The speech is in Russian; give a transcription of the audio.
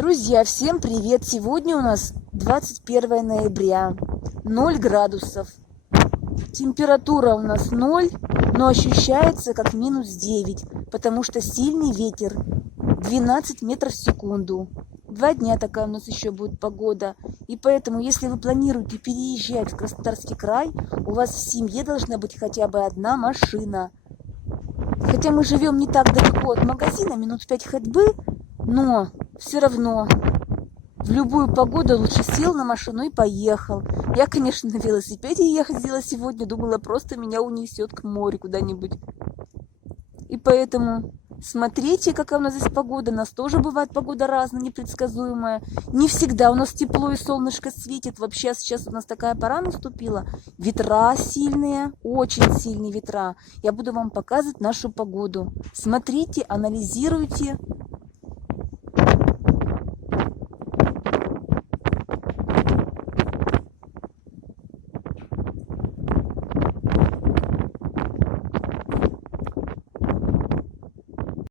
Друзья, всем привет! Сегодня у нас 21 ноября, 0 градусов. Температура у нас 0, но ощущается как минус 9, потому что сильный ветер 12 метров в секунду. 2 дня такая у нас еще будет погода. И поэтому, если вы планируете переезжать в Краснодарский край, у вас в семье должна быть хотя бы одна машина. Хотя мы живем не так далеко от магазина, минут 5 ходьбы, но все равно в любую погоду лучше сел на машину и поехал. Я, конечно, на велосипеде ехать сделала сегодня, думала, просто меня унесет к морю куда-нибудь. И поэтому смотрите, какая у нас здесь погода. У нас тоже бывает погода разная, непредсказуемая. Не всегда у нас тепло и солнышко светит. Вообще сейчас у нас такая пора наступила. Ветра сильные, очень сильные ветра. Я буду вам показывать нашу погоду. Смотрите, анализируйте.